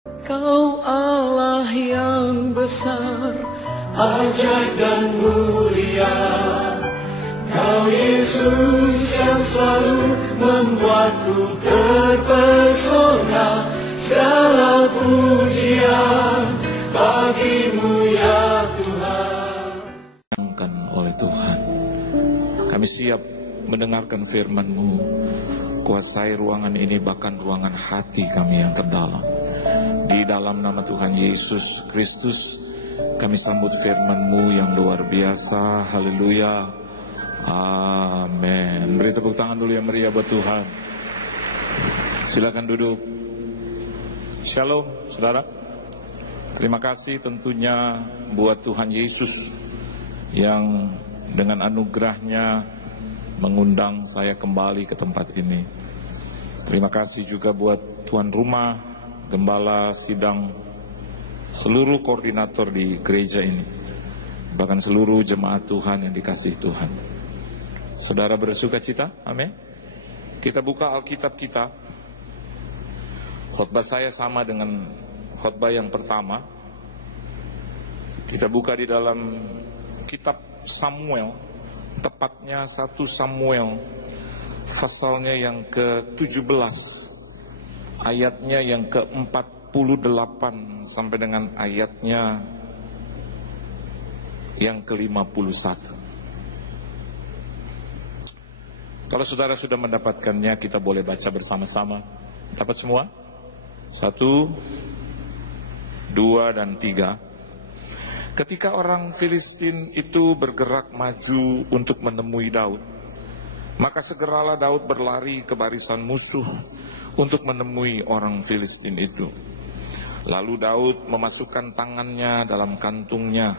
Kau Allah yang besar, ajaib dan mulia. Kau Yesus yang selalu membuatku terpesona. Segala pujian bagimu ya Tuhan. Oleh Tuhan, kami siap mendengarkan firman-Mu. Kuasai ruangan ini, bahkan ruangan hati kami yang terdalam. Di dalam nama Tuhan Yesus Kristus, kami sambut firman-Mu yang luar biasa. Haleluya. Amin. Beri tepuk tangan dulu yang meriah buat Tuhan. Silakan duduk. Shalom, saudara. Terima kasih tentunya buat Tuhan Yesus yang dengan anugerahnya mengundang saya kembali ke tempat ini. Terima kasih juga buat tuan rumah, gembala, sidang, seluruh koordinator di gereja ini, bahkan seluruh jemaat Tuhan yang dikasihi Tuhan. Saudara bersuka cita? Amin. Kita buka Alkitab kita. Khotbah saya sama dengan khotbah yang pertama. Kita buka di dalam kitab Samuel, tepatnya 1 Samuel, pasalnya yang ke-17, ayatnya yang ke-48 sampai dengan ayatnya yang ke-51. Kalau saudara sudah mendapatkannya, kita boleh baca bersama-sama. Dapat semua? 1, 2, dan 3. Ketika orang Filistin itu bergerak maju untuk menemui Daud, maka segeralah Daud berlari ke barisan musuh untuk menemui orang Filistin itu. Lalu Daud memasukkan tangannya dalam kantungnya.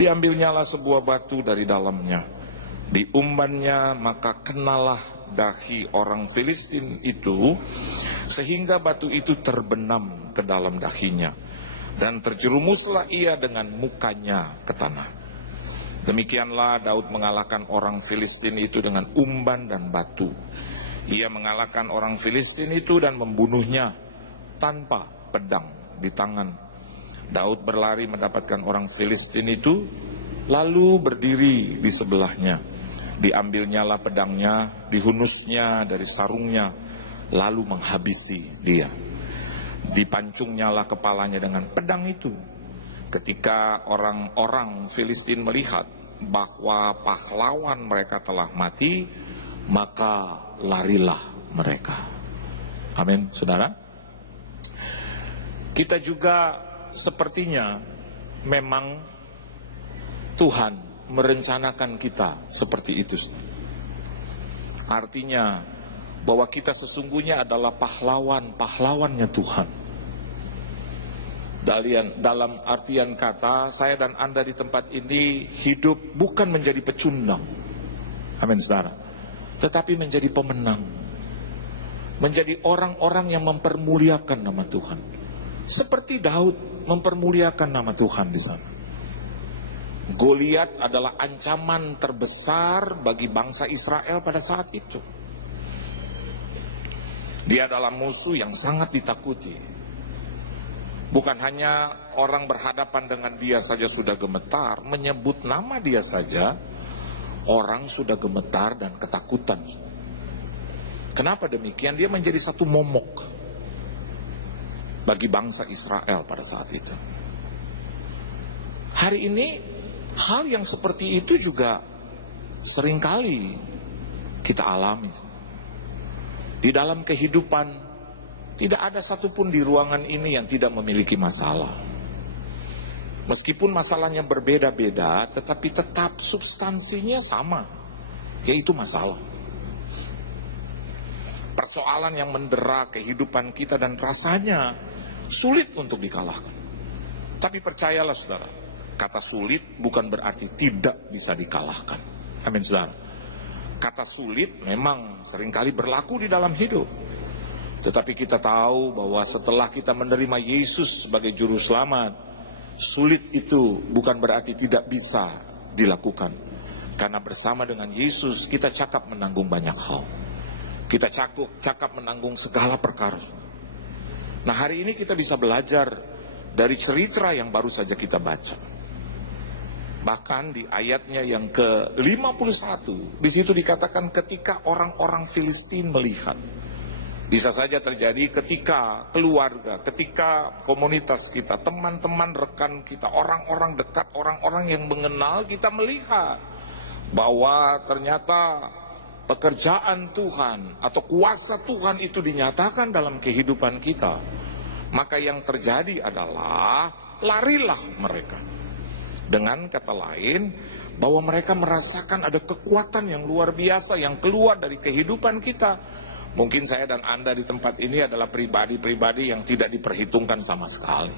Diambilnyalah sebuah batu dari dalamnya. Diumbannya, maka kenalah dahi orang Filistin itu, sehingga batu itu terbenam ke dalam dahinya. Dan terjerumuslah ia dengan mukanya ke tanah. Demikianlah Daud mengalahkan orang Filistin itu dengan umban dan batu. Ia mengalahkan orang Filistin itu dan membunuhnya tanpa pedang di tangan. Daud berlari mendapatkan orang Filistin itu, lalu berdiri di sebelahnya. Diambilnyalah pedangnya, dihunusnya dari sarungnya, lalu menghabisi dia. Dipancungnyalah kepalanya dengan pedang itu. Ketika orang-orang Filistin melihat bahwa pahlawan mereka telah mati, maka larilah mereka. Amin, saudara. Kita juga sepertinya memang Tuhan merencanakan kita seperti itu. Artinya bahwa kita sesungguhnya adalah pahlawannya Tuhan. Dalam artian kata, saya dan Anda di tempat ini hidup bukan menjadi pecundang. Amin, saudara. Tetapi menjadi pemenang. Menjadi orang-orang yang mempermuliakan nama Tuhan. Seperti Daud mempermuliakan nama Tuhan di sana. Goliat adalah ancaman terbesar bagi bangsa Israel pada saat itu. Dia adalah musuh yang sangat ditakuti. Bukan hanya orang berhadapan dengan dia saja sudah gemetar, menyebut nama dia saja, orang sudah gemetar dan ketakutan. Kenapa demikian? Dia menjadi satu momok bagi bangsa Israel pada saat itu. Hari ini, hal yang seperti itu juga seringkali kita alami. Di dalam kehidupan, tidak ada satupun di ruangan ini yang tidak memiliki masalah. Meskipun masalahnya berbeda-beda, tetapi tetap substansinya sama, yaitu masalah. Persoalan yang mendera kehidupan kita dan rasanya sulit untuk dikalahkan. Tapi percayalah saudara, kata sulit bukan berarti tidak bisa dikalahkan. Amin, saudara. Kata sulit memang seringkali berlaku di dalam hidup. Tetapi kita tahu bahwa setelah kita menerima Yesus sebagai juru selamat, sulit itu bukan berarti tidak bisa dilakukan. Karena bersama dengan Yesus kita cakap menanggung banyak hal. Kita cakap menanggung segala perkara. Nah, hari ini kita bisa belajar dari cerita yang baru saja kita baca. Bahkan di ayatnya yang ke-51, di situ dikatakan ketika orang-orang Filistin melihat. Bisa saja terjadi ketika keluarga, ketika komunitas kita, teman-teman rekan kita, orang-orang dekat, orang-orang yang mengenal kita melihat bahwa ternyata pekerjaan Tuhan atau kuasa Tuhan itu dinyatakan dalam kehidupan kita. Maka yang terjadi adalah larilah mereka. Dengan kata lain, bahwa mereka merasakan ada kekuatan yang luar biasa yang keluar dari kehidupan kita. Mungkin saya dan Anda di tempat ini adalah pribadi-pribadi yang tidak diperhitungkan sama sekali.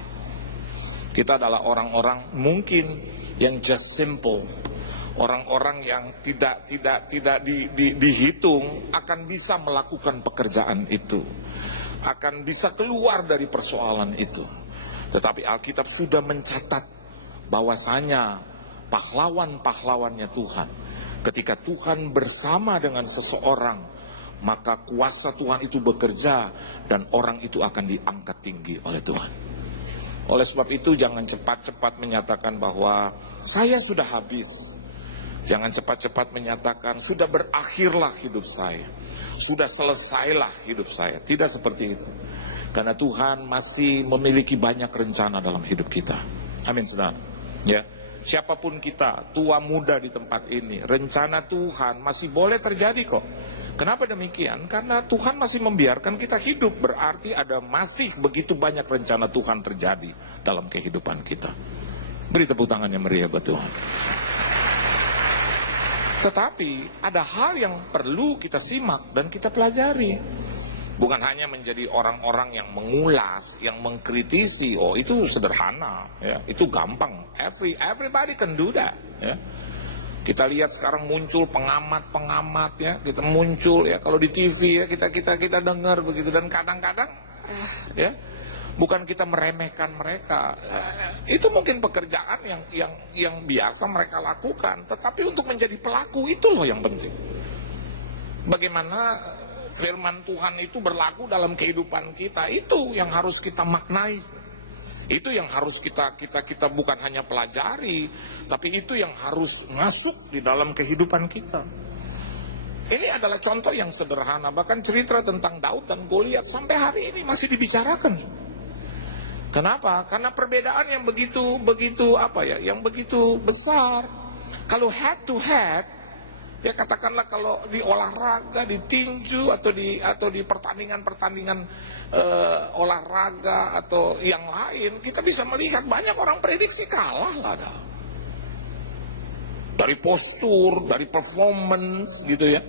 Kita adalah orang-orang mungkin yang just simple. Orang-orang yang tidak dihitung akan bisa melakukan pekerjaan itu. Akan bisa keluar dari persoalan itu. Tetapi Alkitab sudah mencatat bahwasanya pahlawan-pahlawannya Tuhan, ketika Tuhan bersama dengan seseorang, maka kuasa Tuhan itu bekerja dan orang itu akan diangkat tinggi oleh Tuhan. Oleh sebab itu jangan cepat-cepat menyatakan bahwa saya sudah habis. Jangan cepat-cepat menyatakan sudah berakhirlah hidup saya, sudah selesailah hidup saya. Tidak seperti itu. Karena Tuhan masih memiliki banyak rencana dalam hidup kita. Amin, saudara. Ya, siapapun kita, tua muda di tempat ini, rencana Tuhan masih boleh terjadi kok. Kenapa demikian? Karena Tuhan masih membiarkan kita hidup, berarti ada masih begitu banyak rencana Tuhan terjadi dalam kehidupan kita. Beri tepuk tangan yang meriah buat Tuhan. Tetapi ada hal yang perlu kita simak dan kita pelajari. Bukan hanya menjadi orang-orang yang mengulas, yang mengkritisi. Oh, itu sederhana, ya. Itu gampang. Everybody can do that, ya. Kita lihat sekarang muncul pengamat-pengamat, ya. Kita muncul, ya. Kalau di TV, ya, kita dengar begitu. Dan kadang-kadang, ya, bukan kita meremehkan mereka. Itu mungkin pekerjaan yang biasa mereka lakukan. Tetapi untuk menjadi pelaku itu loh yang penting. Bagaimana firman Tuhan itu berlaku dalam kehidupan kita, itu yang harus kita maknai. Itu yang harus kita bukan hanya pelajari, tapi itu yang harus masuk di dalam kehidupan kita. Ini adalah contoh yang sederhana, bahkan cerita tentang Daud dan Goliat sampai hari ini masih dibicarakan. Kenapa? Karena perbedaan yang begitu yang begitu besar. Kalau head to head, ya katakanlah kalau di olahraga, di tinju atau di pertandingan olahraga atau yang lain, kita bisa melihat banyak orang prediksi kalah lah. Dari postur, dari performance gitu ya.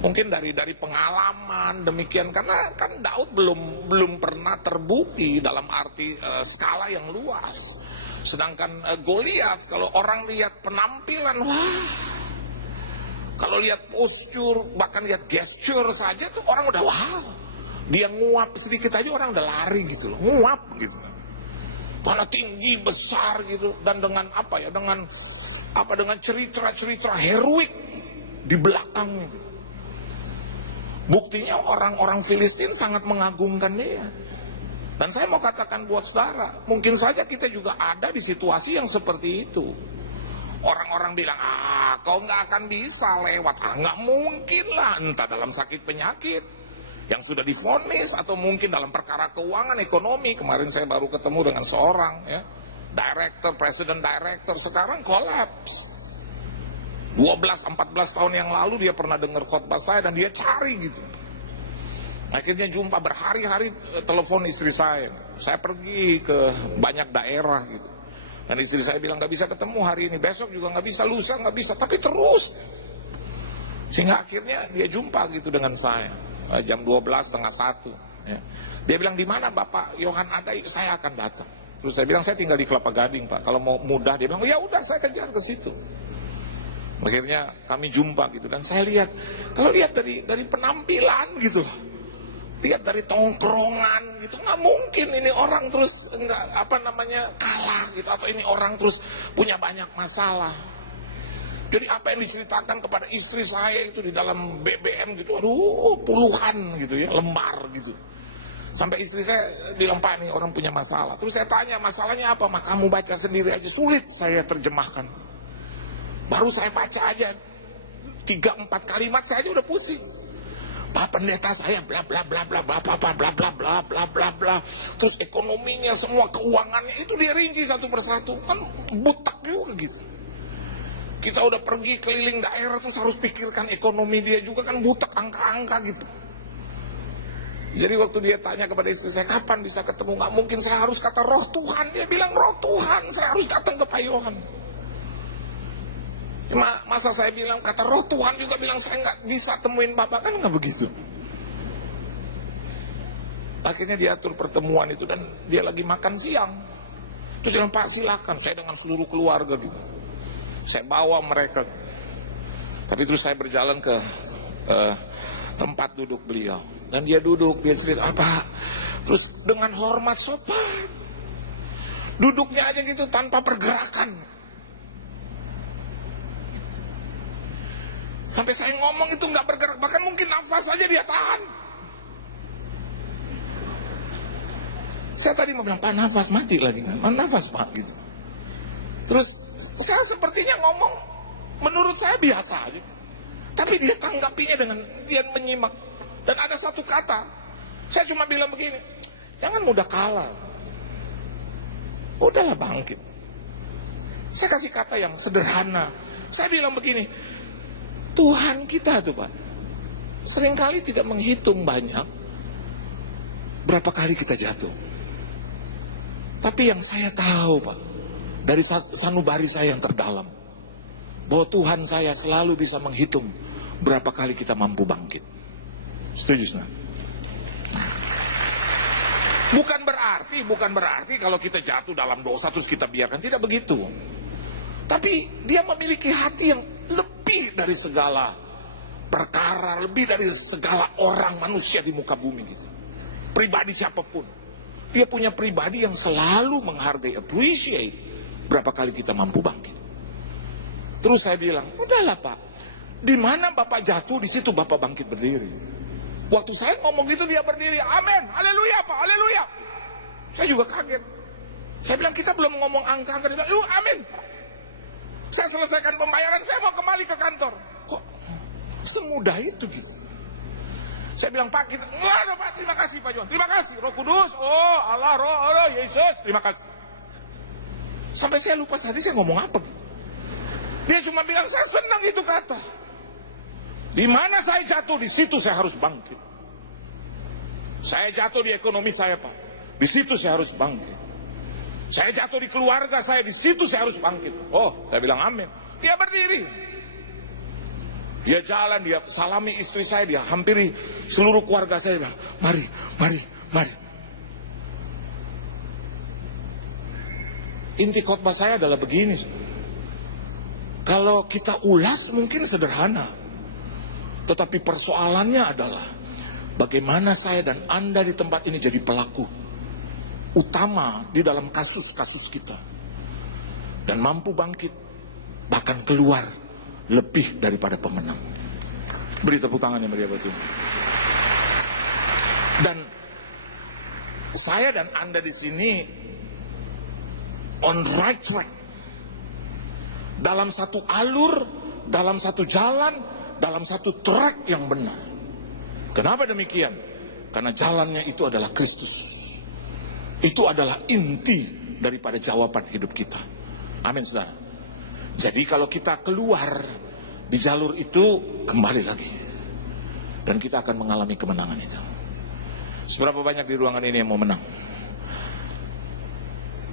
Mungkin dari pengalaman demikian, karena kan Daud belum pernah terbukti dalam arti skala yang luas. Sedangkan Goliat, kalau orang lihat penampilan, wah. Kalau lihat postur, bahkan lihat gesture saja tuh orang udah wow. Dia nguap sedikit aja orang udah lari gitu loh, nguap gitu. Karena tinggi, besar gitu, dan dengan dengan cerita-cerita heroik di belakangnya. Gitu. Buktinya orang-orang Filistin sangat mengagungkan dia. Dan saya mau katakan buat saudara, mungkin saja kita juga ada di situasi yang seperti itu. Orang-orang bilang, kau nggak akan bisa lewat. Nggak mungkin lah, entah dalam sakit penyakit yang sudah divonis, atau mungkin dalam perkara keuangan, ekonomi. Kemarin saya baru ketemu dengan seorang, ya, presiden director, sekarang collapse. 12-14 tahun yang lalu dia pernah dengar khotbah saya dan dia cari gitu. Akhirnya jumpa berhari-hari, telepon istri saya. Saya pergi ke banyak daerah gitu. Dan istri saya bilang gak bisa ketemu hari ini, besok juga gak bisa, lusa gak bisa, tapi terus. Sehingga akhirnya dia jumpa gitu dengan saya, jam 12:30. Ya. Dia bilang, di mana Bapak Yohan ada, saya akan datang. Terus saya bilang, saya tinggal di Kelapa Gading Pak, kalau mau mudah. Dia bilang, oh ya udah saya kejar ke situ. Akhirnya kami jumpa gitu, dan saya lihat, kalau lihat dari penampilan gitu, lihat dari tongkrongan gitu, nggak mungkin ini orang terus kalah gitu, atau ini orang terus punya banyak masalah. Jadi apa yang diceritakan kepada istri saya itu di dalam BBM gitu, aduh puluhan gitu ya, lembar gitu. Sampai istri saya bilang, Pak, nih orang punya masalah. Terus saya tanya, masalahnya apa? Mak, kamu baca sendiri aja. Sulit saya terjemahkan. Baru saya baca aja 3-4 kalimat saya aja udah pusing. Pak pendeta saya bla bla bla bla bla bla bla bla bla bla bla bla bla. Terus ekonominya, semua keuangannya itu dia rinci satu persatu. Kan butak juga gitu. Kita udah pergi keliling daerah terus harus pikirkan ekonomi dia juga, kan butak angka-angka gitu. Jadi waktu dia tanya kepada istri saya, kapan bisa ketemu? Gak mungkin, saya harus kata roh Tuhan. Dia bilang roh Tuhan, saya harus datang ke Pak Yohan. Masa saya bilang kata roh Tuhan juga bilang saya gak bisa temuin Bapak, kan gak begitu. Akhirnya diatur pertemuan itu dan dia lagi makan siang. Terus dia bilang, Pak silakan, saya dengan seluruh keluarga gitu. Saya bawa mereka. Tapi terus saya berjalan ke tempat duduk beliau. Dan dia duduk, dia cerita, apa? Terus dengan hormat sopan. Duduknya aja gitu tanpa pergerakan. Sampai saya ngomong itu gak bergerak, bahkan mungkin nafas saja dia tahan. Saya tadi mau bilang, Pak nafas, mati lagi. Mana nafas Pak gitu. Terus saya sepertinya ngomong, menurut saya biasa aja. Tapi dia tanggapinya dengan dia menyimak. Dan ada satu kata, saya cuma bilang begini, jangan mudah kalah. Udahlah bangkit. Saya kasih kata yang sederhana. Saya bilang begini, Tuhan kita tuh Pak, seringkali tidak menghitung banyak berapa kali kita jatuh. Tapi yang saya tahu Pak, dari sanubari saya yang terdalam, bahwa Tuhan saya selalu bisa menghitung berapa kali kita mampu bangkit. Setuju, saudara? Bukan berarti kalau kita jatuh dalam dosa terus kita biarkan, tidak begitu. Tapi dia memiliki hati yang lebih dari segala perkara, lebih dari segala orang manusia di muka bumi gitu. Pribadi siapapun, dia punya pribadi yang selalu menghargai, appreciate berapa kali kita mampu bangkit. Terus saya bilang, udahlah Pak, di mana Bapak jatuh di situ Bapak bangkit berdiri. Waktu saya ngomong gitu dia berdiri, amin, haleluya Pak, haleluya. Saya juga kaget. Saya bilang kita belum ngomong angka-angka, dia bilang, yuk amin. Saya selesaikan pembayaran, saya mau kembali ke kantor. Kok semudah itu gitu? Saya bilang, Pak, kita, waduh Pak, terima kasih Pak Johan, terima kasih, Roh Kudus, oh Allah, Roh Yesus, terima kasih. Sampai saya lupa tadi saya ngomong apa. Dia cuma bilang, saya senang itu kata. Di mana saya jatuh, di situ saya harus bangkit. Saya jatuh di ekonomi saya Pak, di situ saya harus bangkit. Saya jatuh di keluarga saya, di situ saya harus bangkit. Oh, saya bilang amin. Dia berdiri. Dia jalan, dia salami istri saya, dia hampiri seluruh keluarga saya. Bilang, mari, mari, mari. Inti khotbah saya adalah begini. Kalau kita ulas mungkin sederhana. Tetapi persoalannya adalah bagaimana saya dan Anda di tempat ini jadi pelaku utama di dalam kasus-kasus kita. Dan mampu bangkit, bahkan keluar lebih daripada pemenang. Beri tepuk tangan yang meriah buat Tuhan. Dan saya dan Anda di sini on right track. Dalam satu alur, dalam satu jalan, dalam satu track yang benar. Kenapa demikian? Karena jalannya itu adalah Kristus. Itu adalah inti daripada jawaban hidup kita. Amin saudara. Jadi kalau kita keluar di jalur itu, kembali lagi. Dan kita akan mengalami kemenangan itu. Seberapa banyak di ruangan ini yang mau menang?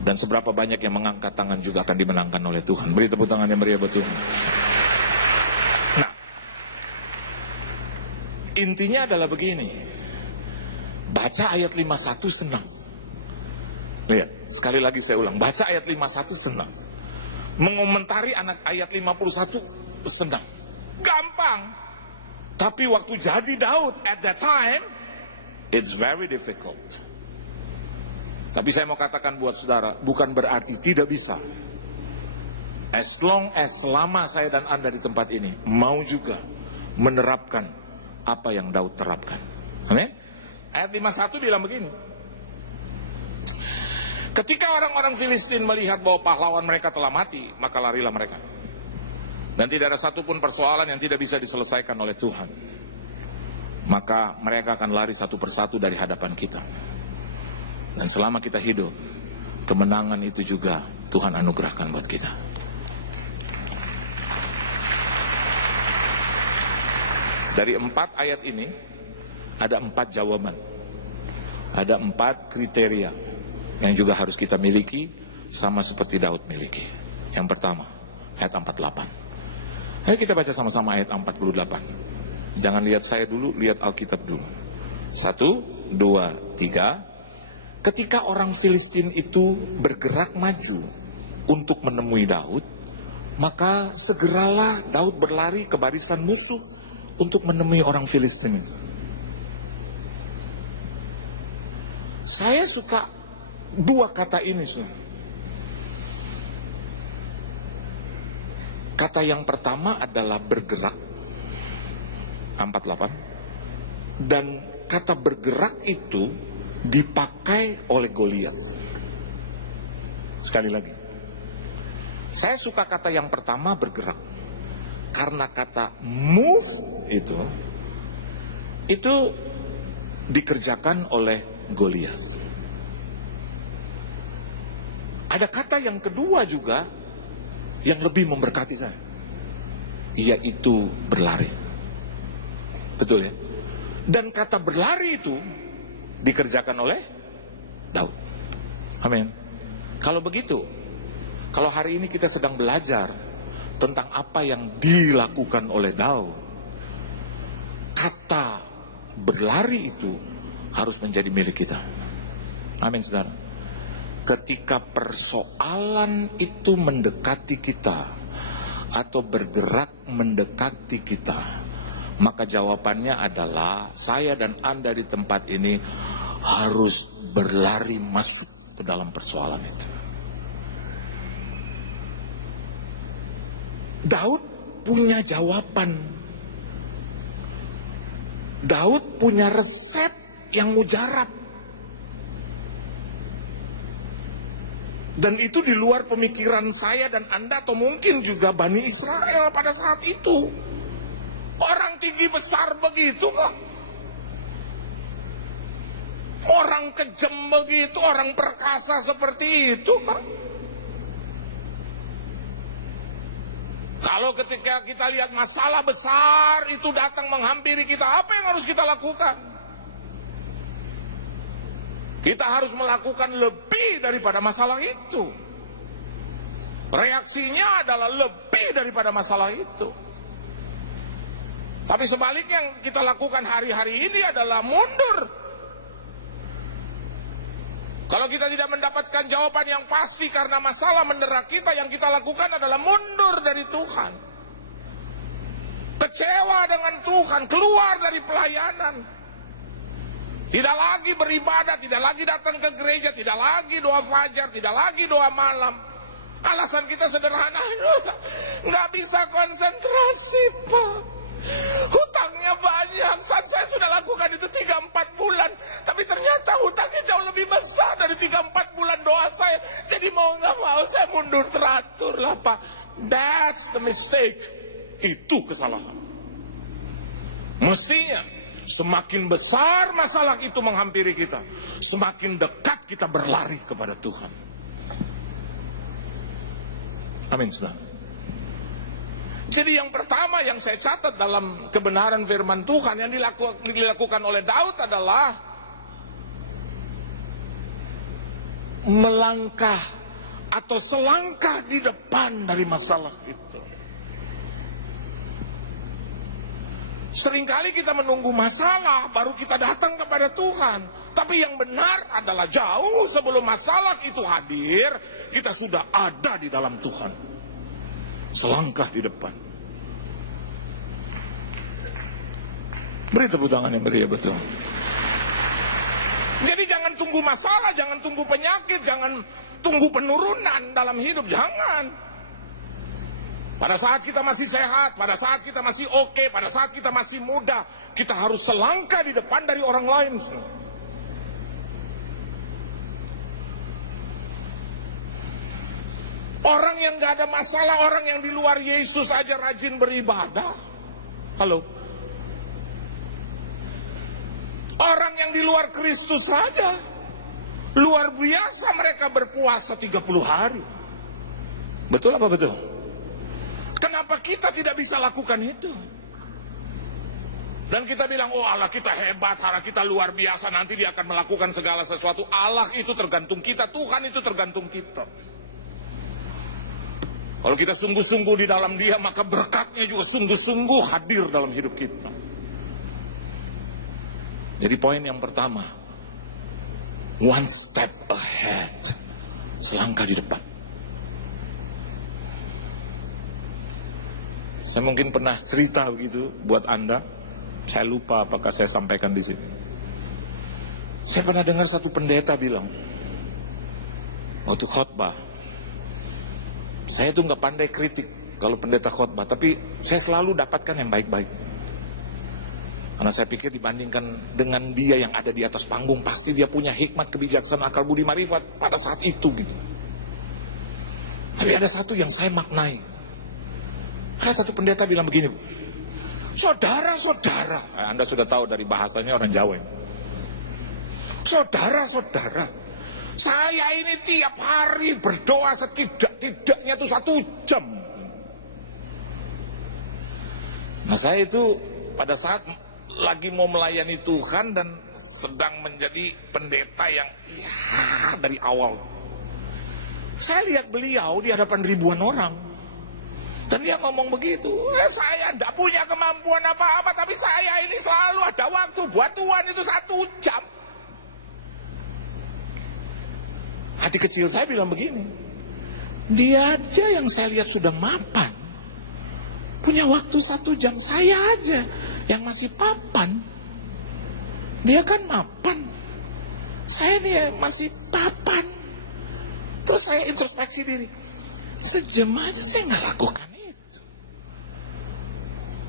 Dan seberapa banyak yang mengangkat tangan juga akan dimenangkan oleh Tuhan. Beri tepuk tangan yang meriah buat Tuhan. Nah, intinya adalah begini. Baca ayat 51 senang. Lihat, sekali lagi saya ulang. Baca ayat 51 senang. Mengomentari ayat 51 senang. Gampang. Tapi waktu jadi Daud at that time, it's very difficult. Tapi saya mau katakan buat saudara, bukan berarti tidak bisa. As long as selama saya dan Anda di tempat ini mau juga menerapkan apa yang Daud terapkan. Amin. Ayat 51 bilang begini. Ketika orang-orang Filistin melihat bahwa pahlawan mereka telah mati, maka larilah mereka. Dan tidak ada satupun persoalan yang tidak bisa diselesaikan oleh Tuhan. Maka mereka akan lari satu persatu dari hadapan kita. Dan selama kita hidup, kemenangan itu juga Tuhan anugerahkan buat kita. Dari 4 ayat ini, ada 4 jawaban. Ada 4 kriteria yang juga harus kita miliki, sama seperti Daud miliki. Yang pertama, ayat 48. Ayo kita baca sama-sama ayat 48. Jangan lihat saya dulu, lihat Alkitab dulu. 1, 2, 3. Ketika orang Filistin itu bergerak maju untuk menemui Daud, maka segeralah Daud berlari ke barisan musuh untuk menemui orang Filistin itu. Saya suka 2 kata ini, saudara. Kata yang pertama adalah bergerak, 48. Dan kata bergerak itu dipakai oleh Goliat. Sekali lagi, saya suka kata yang pertama bergerak, karena kata move itu dikerjakan oleh Goliat. Ada kata yang kedua juga yang lebih memberkati saya, yaitu berlari. Betul ya? Dan kata berlari itu dikerjakan oleh Daud. Amin. Kalau begitu, kalau hari ini kita sedang belajar tentang apa yang dilakukan oleh Daud, kata berlari itu harus menjadi milik kita. Amin, saudara. Ketika persoalan itu mendekati kita atau bergerak mendekati kita, maka jawabannya adalah saya dan Anda di tempat ini harus berlari masuk ke dalam persoalan itu. Daud punya jawaban. Daud punya resep yang mujarab. Dan itu di luar pemikiran saya dan Anda, atau mungkin juga Bani Israel pada saat itu. Orang tinggi besar begitu kok. Orang kejam begitu, orang perkasa seperti itu kok. Kalau ketika kita lihat masalah besar itu datang menghampiri kita, apa yang harus kita lakukan? Kita harus melakukan lebih daripada masalah itu. Reaksinya adalah lebih daripada masalah itu. Tapi sebaliknya yang kita lakukan hari-hari ini adalah mundur. Kalau kita tidak mendapatkan jawaban yang pasti karena masalah mendera kita, yang kita lakukan adalah mundur dari Tuhan. Kecewa dengan Tuhan, keluar dari pelayanan. Tidak lagi beribadah, tidak lagi datang ke gereja, tidak lagi doa fajar, tidak lagi doa malam. Alasan kita sederhana, nggak bisa konsentrasi, Pak. Hutangnya banyak. Saat saya sudah lakukan itu 3-4 bulan, tapi ternyata hutangnya jauh lebih besar dari 3-4 bulan doa saya. Jadi mau nggak mau saya mundur teratur lah, Pak. That's the mistake. Itu kesalahan. Mestinya semakin besar masalah itu menghampiri kita, semakin dekat kita berlari kepada Tuhan. Amin, saudara. Jadi yang pertama yang saya catat dalam kebenaran firman Tuhan yang dilakukan oleh Daud adalah melangkah atau selangkah di depan dari masalah itu. Seringkali kita menunggu masalah baru kita datang kepada Tuhan. Tapi yang benar adalah jauh sebelum masalah itu hadir, kita sudah ada di dalam Tuhan. Selangkah di depan. Beri tepuk tangan yang meriah, betul. Jadi jangan tunggu masalah, jangan tunggu penyakit, jangan tunggu penurunan dalam hidup, jangan. Pada saat kita masih sehat, pada saat kita masih oke, pada saat kita masih muda, kita harus selangkah di depan dari orang lain. Orang yang gak ada masalah, orang yang di luar Yesus aja rajin beribadah. Halo? Orang yang di luar Kristus saja luar biasa mereka berpuasa 30 hari. Betul apa betul? Kenapa kita tidak bisa lakukan itu? Dan kita bilang, oh Allah kita hebat, Allah kita luar biasa, nanti dia akan melakukan segala sesuatu. Allah itu tergantung kita, Tuhan itu tergantung kita. Kalau kita sungguh-sungguh di dalam Dia, maka berkatnya juga sungguh-sungguh hadir dalam hidup kita. Jadi poin yang pertama, one step ahead, selangkah di depan. Saya mungkin pernah cerita begitu buat Anda. Saya lupa apakah saya sampaikan di sini. Saya pernah dengar satu pendeta bilang, waktu khotbah, saya tuh nggak pandai kritik kalau pendeta khotbah, tapi saya selalu dapatkan yang baik-baik. Karena saya pikir dibandingkan dengan dia yang ada di atas panggung, pasti dia punya hikmat, kebijaksanaan, akal budi marifat pada saat itu gitu. Tapi ada satu yang saya maknai. Ada satu pendeta bilang begini, Bu. Saudara-saudara, Anda sudah tahu dari bahasanya orang Jawa. Saudara-saudara, saya ini tiap hari berdoa setidak-tidaknya itu 1 jam. Nah saya itu pada saat lagi mau melayani Tuhan dan sedang menjadi pendeta yang dari awal. Saya lihat beliau di hadapan ribuan orang. Dan dia ngomong begitu, saya tidak punya kemampuan apa-apa, tapi saya ini selalu ada waktu buat Tuhan itu 1 jam. Hati kecil saya bilang begini, dia aja yang saya lihat sudah mapan, punya waktu 1 jam, saya aja yang masih papan. Dia kan mapan, saya nih masih papan. Terus saya introspeksi diri, sejam aja saya nggak lakukan itu.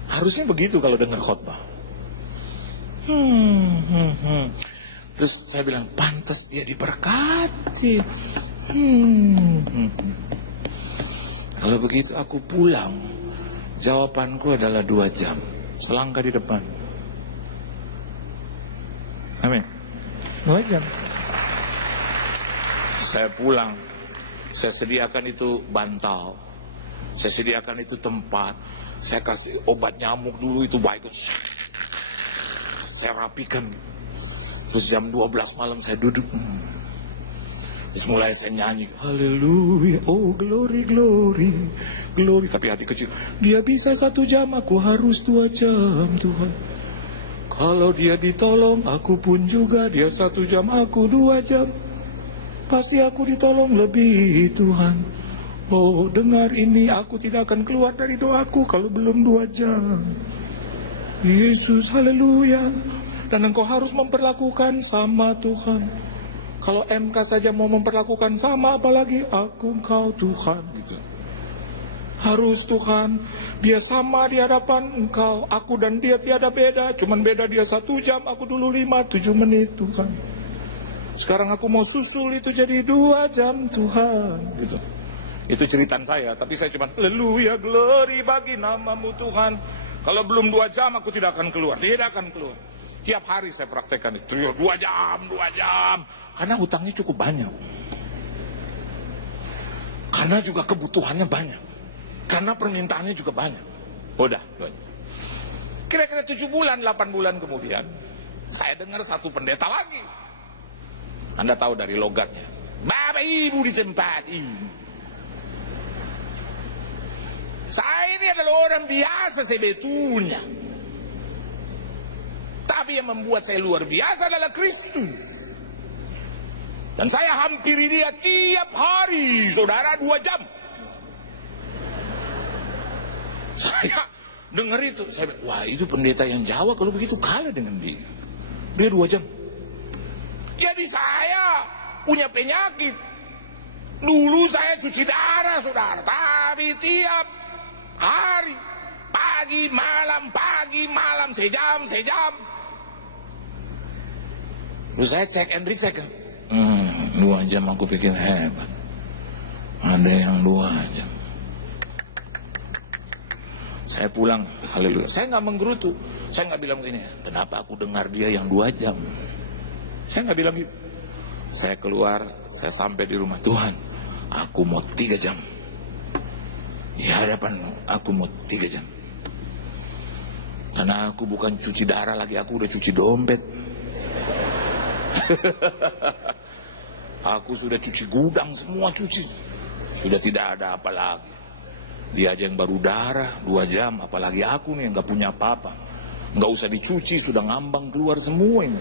Harusnya begitu kalau dengar khotbah. Terus saya bilang, pantas dia diberkati. Kalau begitu aku pulang, jawabanku adalah 2 jam, selangkah di depan. Amin. 2 jam. Saya pulang, saya sediakan itu bantal, saya sediakan itu tempat, saya kasih obat nyamuk dulu itu baik, saya rapikan. Terus jam 12 malam saya duduk, terus mulai saya nyanyi, haleluya, oh glory, glory, glory. Tapi hati kecil, dia bisa 1 jam, aku harus 2 jam Tuhan. Kalau dia ditolong, aku pun juga, dia 1 jam, aku 2 jam. Pasti aku ditolong lebih Tuhan. Oh dengar ini, aku tidak akan keluar dari doaku kalau belum 2 jam. Yesus haleluya. Dan engkau harus memperlakukan sama Tuhan. Kalau MK saja mau memperlakukan sama, apalagi aku engkau Tuhan gitu. Harus Tuhan, dia sama di hadapan engkau. Aku dan dia tiada beda, cuman beda dia 1 jam, aku dulu 5-7 menit Tuhan. Sekarang aku mau susul itu jadi 2 jam Tuhan gitu. Itu ceritaan saya, tapi saya cuma haleluya, glory bagi namamu Tuhan. Kalau belum 2 jam aku tidak akan keluar, tidak akan keluar. Tiap hari saya praktekkan itu, 2 jam, 2 jam. Karena hutangnya cukup banyak. Karena juga kebutuhannya banyak. Karena permintaannya juga banyak. Udah. Kira-kira 7 bulan, 8 bulan kemudian, saya dengar satu pendeta lagi. Anda tahu dari logatnya, Bapak Ibu di tempat ini, saya ini adalah orang biasa sebetulnya, tapi yang membuat saya luar biasa adalah Kristus. Dan saya hampiri dia tiap hari, saudara, 2 jam. Saya dengar itu, saya bilang, wah itu pendeta yang Jawa kalau begitu kalah dengan dia. Dia 2 jam. Jadi saya punya penyakit. Dulu saya cuci darah, saudara, tapi tiap hari, pagi malam, sejam. Terus saya cek and recheck. 2 jam aku pikir hebat. Ada yang 2 jam. Saya pulang, haleluya. Saya nggak menggerutu. Saya nggak bilang begini, kenapa aku dengar dia yang 2 jam. Saya nggak bilang gitu. Saya keluar, saya sampai di rumah, Tuhan, aku mau 3 jam. Di hadapanmu, aku mau 3 jam. Karena aku bukan cuci darah lagi, aku udah cuci dompet. Aku sudah cuci gudang, semua cuci. Sudah tidak ada apa lagi. Dia aja yang baru darah 2 jam, apalagi aku nih yang gak punya apa-apa. Gak usah dicuci, sudah ngambang keluar semua ini.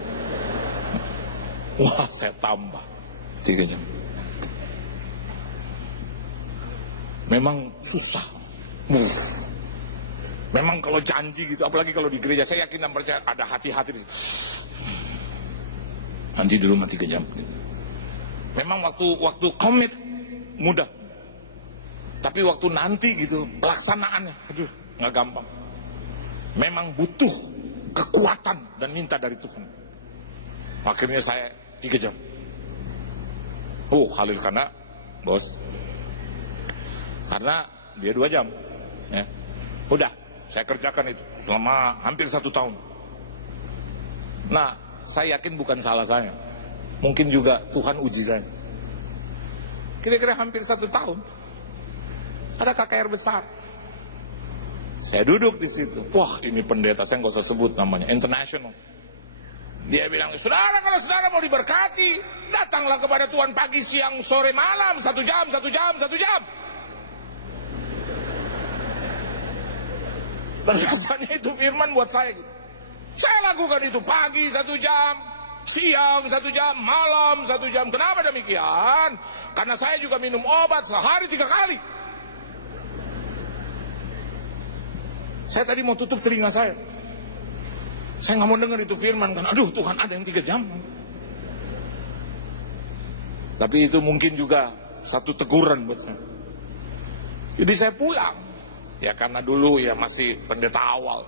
Wah, saya tambah 3 jam. Memang susah. Memang kalau janji gitu, apalagi kalau di gereja, saya yakin dan percaya ada hati-hati. Nanti di rumah 3 jam. Memang waktu komit mudah. Tapi waktu nanti gitu, pelaksanaannya, aduh, nggak gampang. Memang butuh kekuatan dan minta dari Tuhan. Akhirnya saya 3 jam. Halil, karena bos, karena dia 2 jam. Ya. Udah, saya kerjakan itu selama hampir 1 tahun. Nah, saya yakin bukan salah saya. Mungkin juga Tuhan uji saya. Kira-kira hampir 1 tahun. Ada KKR besar. Saya duduk di situ. Wah, ini pendeta, saya nggak usah sebut namanya, international. Dia bilang, saudara, kalau saudara mau diberkati, datanglah kepada Tuhan pagi, siang, sore, malam, 1 jam, 1 jam, 1 jam. Dan rasanya itu firman buat saya. Saya lakukan itu pagi 1 jam, siang 1 jam, malam 1 jam. Kenapa demikian? Karena saya juga minum obat sehari 3 kali. Saya tadi mau tutup telinga saya. Saya nggak mau dengar itu firman kan. Aduh, Tuhan, ada yang 3 jam. Tapi itu mungkin juga satu teguran buat saya. Jadi saya pulang. Ya karena dulu ya masih pendeta awal.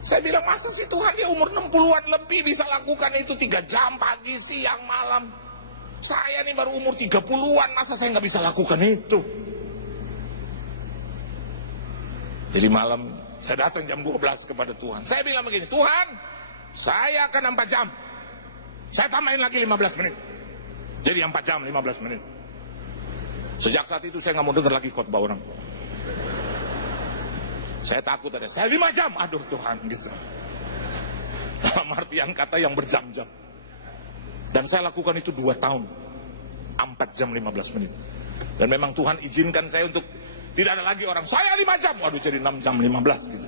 Saya bilang, masa sih Tuhan, dia umur 60-an lebih bisa lakukan itu 3 jam pagi, siang, malam. Saya nih baru umur 30-an, masa saya nggak bisa lakukan itu? Jadi malam saya datang jam 12 kepada Tuhan. Saya bilang begini, Tuhan, saya akan 4 jam. Saya tambahin lagi 15 menit. Jadi 4 jam 15 menit. Sejak saat itu saya nggak mau dengar lagi khotbah orang. Saya takut ada, saya 5 jam. Aduh Tuhan, gitu. Dalam artian kata yang berjam-jam. Dan saya lakukan itu 2 tahun. 4 jam 15 menit. Dan memang Tuhan izinkan saya untuk tidak ada lagi orang, saya 5 jam. Waduh, jadi 6 jam 15 gitu.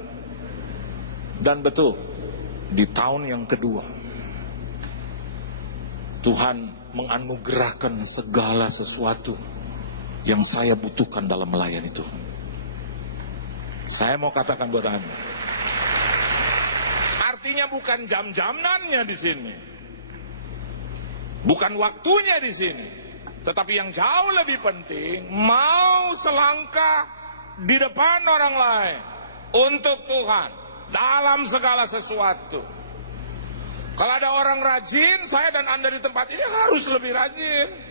Dan betul, di tahun yang kedua, Tuhan menganugerahkan segala sesuatu yang saya butuhkan dalam melayani Tuhan. Saya mau katakan buat Anda, artinya bukan jam-jamannya di sini, bukan waktunya di sini, tetapi yang jauh lebih penting, mau selangkah di depan orang lain untuk Tuhan dalam segala sesuatu. Kalau ada orang rajin, saya dan Anda di tempat ini harus lebih rajin.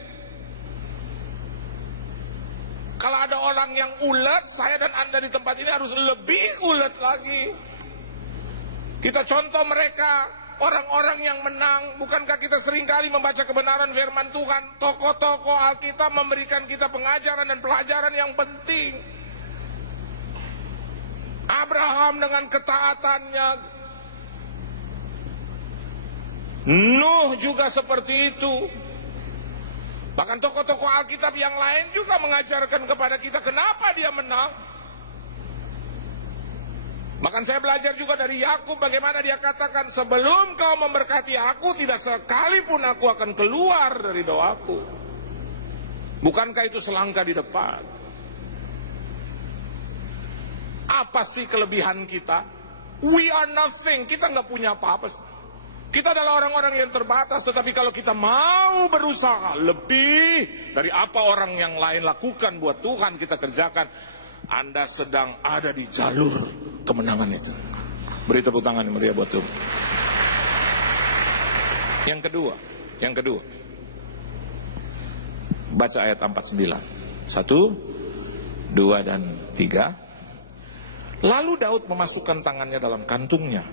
Kalau ada orang yang ulet, saya dan Anda di tempat ini harus lebih ulet lagi. Kita contoh mereka, orang-orang yang menang. Bukankah kita seringkali membaca kebenaran firman Tuhan, tokoh-tokoh Alkitab memberikan kita pengajaran dan pelajaran yang penting. Abraham dengan ketaatannya, Nuh juga seperti itu. Bahkan tokoh-tokoh Alkitab yang lain juga mengajarkan kepada kita kenapa dia menang. Bahkan saya belajar juga dari Yakub, bagaimana dia katakan, sebelum kau memberkati aku, tidak sekalipun aku akan keluar dari doaku. Bukankah itu selangkah di depan? Apa sih kelebihan kita? We are nothing, kita nggak punya apa-apa. Kita adalah orang-orang yang terbatas, tetapi kalau kita mau berusaha lebih dari apa orang yang lain lakukan buat Tuhan, kita kerjakan, Anda sedang ada di jalur kemenangan itu. Beri tepuk tangan yang meriah buat Tuhan. Yang kedua, baca ayat 49. 1, 2, dan 3. Lalu Daud memasukkan tangannya dalam kantungnya.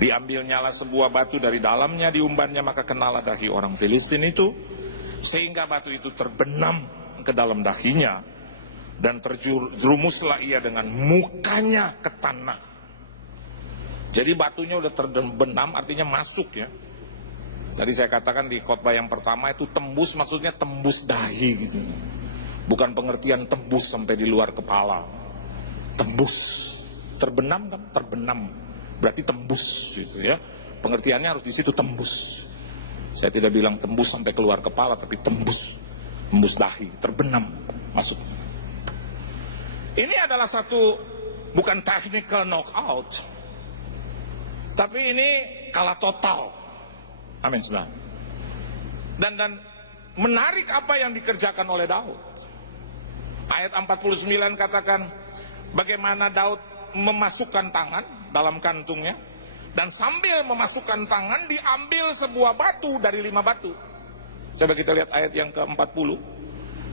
Diambilnyalah sebuah batu dari dalamnya, diumbannya, maka kenalah dahi orang Filistin itu, sehingga batu itu terbenam ke dalam dahinya, dan terjerumuslah ia dengan mukanya ke tanah. Jadi batunya udah terbenam, artinya masuk ya. Tadi saya katakan di khotbah yang pertama itu tembus, maksudnya tembus dahi gitu. Bukan pengertian tembus sampai di luar kepala. Tembus, terbenam kan, terbenam. Berarti tembus gitu ya. Pengertiannya harus di situ, tembus. Saya tidak bilang tembus sampai keluar kepala, tapi tembus. Tembus dahi, terbenam, masuk. Ini adalah satu, bukan technical knockout, tapi ini kalah total. Amin, saudara. Dan menarik apa yang dikerjakan oleh Daud. Ayat 49 katakan bagaimana Daud memasukkan tangan dalam kantungnya, dan sambil memasukkan tangan diambil sebuah batu dari 5 batu. Coba kita lihat ayat yang ke-40.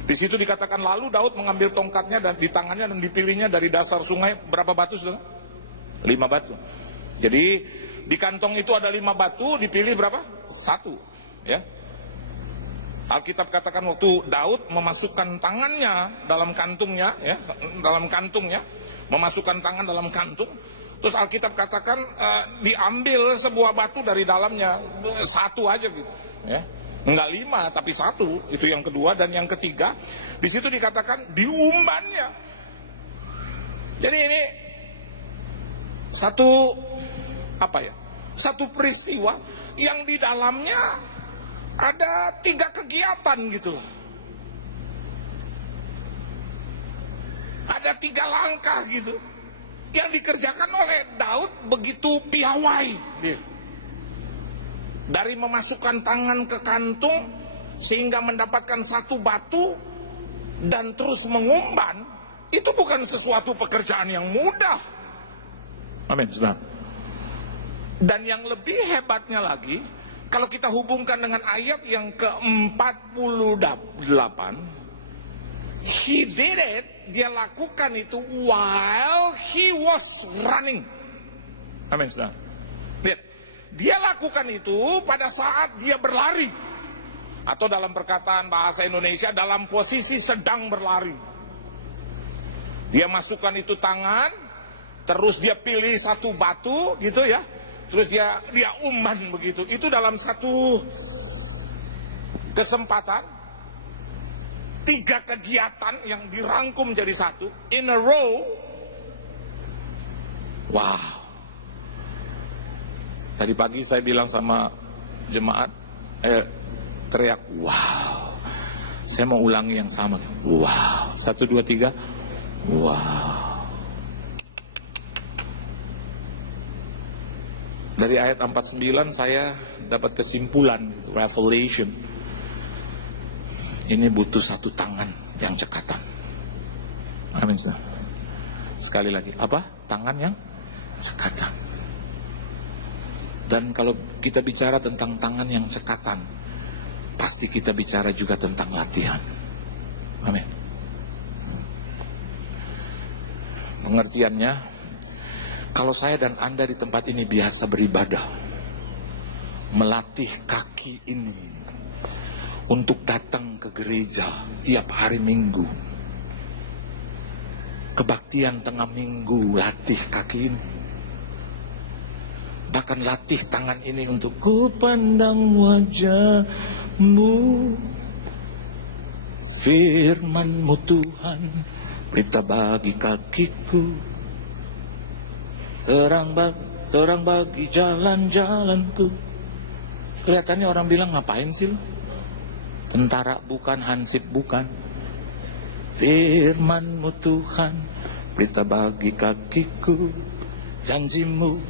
Di situ dikatakan lalu Daud mengambil tongkatnya dan di tangannya dan dipilihnya dari dasar sungai. Berapa batu, saudara? 5 batu. Jadi di kantong itu ada 5 batu, dipilih berapa? 1. Ya. Alkitab katakan waktu Daud memasukkan tangannya dalam kantungnya, ya, dalam kantungnya, memasukkan tangan dalam kantung, terus Alkitab katakan diambil sebuah batu dari dalamnya, 1 aja gitu, ya, enggak 5 tapi 1, itu yang kedua. Dan yang ketiga, di situ dikatakan diumbannya. Jadi ini satu apa ya? Satu peristiwa yang di dalamnya ada 3 kegiatan gitu. Ada 3 langkah gitu yang dikerjakan oleh Daud begitu piawai dia. Dari memasukkan tangan ke kantung sehingga mendapatkan 1 batu dan terus mengumban, itu bukan sesuatu pekerjaan yang mudah. Amin, saudara. Dan yang lebih hebatnya lagi, kalau kita hubungkan dengan ayat yang ke-48, he did it, dia lakukan itu while he was running. Amin, saudara. Lihat, dia lakukan itu pada saat dia berlari. Atau dalam perkataan bahasa Indonesia, dalam posisi sedang berlari. Dia masukkan itu tangan, terus dia pilih 1 batu gitu ya. Terus dia umban begitu. Itu dalam satu kesempatan, 3 kegiatan yang dirangkum jadi 1 in a row. Wow. Tadi pagi saya bilang sama jemaat, teriak wow. Saya mau ulangi yang sama. Wow. 1, 2, 3. Wow. Dari ayat 49 saya dapat kesimpulan, revelation. Ini butuh 1 tangan yang cekatan. Amin. Sekali lagi, apa? Tangan yang cekatan. Dan kalau kita bicara tentang tangan yang cekatan, pasti kita bicara juga tentang latihan. Amin. Pengertiannya, kalau saya dan Anda di tempat ini biasa beribadah, melatih kaki ini untuk datang ke gereja tiap hari Minggu, kebaktian tengah minggu, latih kaki ini. Bahkan latih tangan ini untuk ku pandang wajah-Mu, firman-Mu Tuhan, berita bagi kakiku. Terang bagi jalan-jalanku. Kelihatannya orang bilang, ngapain sih lu? Tentara bukan, hansip bukan. Firman-Mu Tuhan, berita bagi kakiku. Janji-Mu,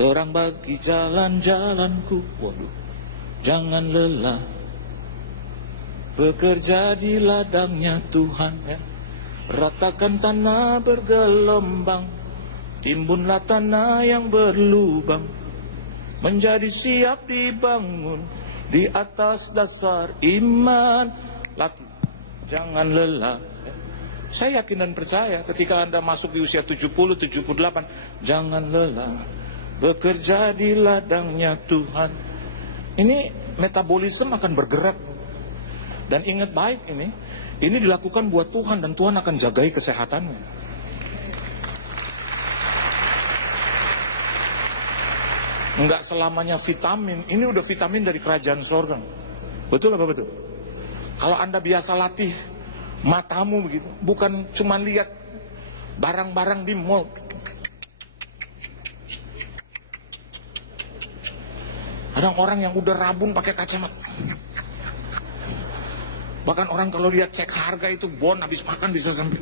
terang bagi jalan-jalanku. Waduh, jangan lelah bekerja di ladangnya Tuhan, ya. Ratakan tanah bergelombang, timbunlah tanah yang berlubang, menjadi siap dibangun di atas dasar iman. Latih. jangan lelah. Saya yakin dan percaya ketika Anda masuk di usia 70, 78, jangan lelah, bekerja di ladangnya Tuhan. Ini metabolisme akan bergerak. Dan ingat baik ini dilakukan buat Tuhan dan Tuhan akan jagai kesehatanmu. Enggak selamanya vitamin, ini udah vitamin dari kerajaan sorga. Betul apa betul? Kalau Anda biasa latih matamu begitu, bukan cuma lihat barang-barang di mall. Ada orang yang udah rabun pakai kacamata. Bahkan orang kalau lihat cek harga itu bon habis makan bisa sampai.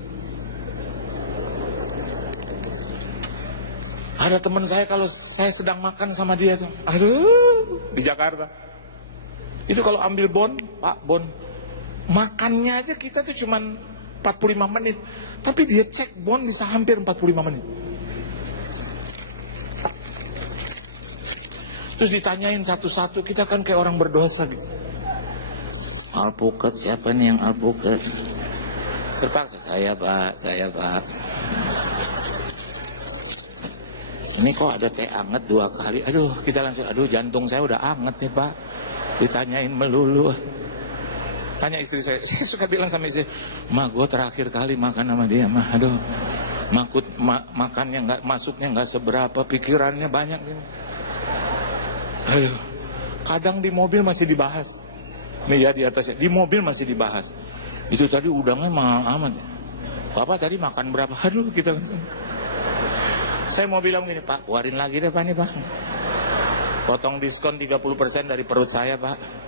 Ada teman saya kalau saya sedang makan sama dia tuh, aduh, di Jakarta. Itu kalau ambil bon, Pak, bon. Makannya aja kita tuh cuman 45 menit. Tapi dia cek bon bisa hampir 45 menit. Terus ditanyain satu-satu, kita kan kayak orang berdosa gitu. Alpukat, siapa nih yang alpukat? Terpaksa saya Pak. Ini kok ada teh anget 2 kali. Aduh, kita langsung, jantung saya udah anget nih Pak. Ditanyain melulu. Tanya istri saya suka bilang sama istri, "Ma, gue terakhir kali makan sama dia, mah, aduh, makannya nggak, masuknya nggak seberapa, pikirannya banyak gitu." Aduh, kadang di mobil masih dibahas, nih ya di atasnya, di mobil masih dibahas. Itu tadi udangnya mahal amat. Bapak tadi makan berapa? Aduh, kita langsung. Saya mau bilang gini, Pak, keluarin lagi deh Pak nih Pak. Potong diskon 30% dari perut saya Pak.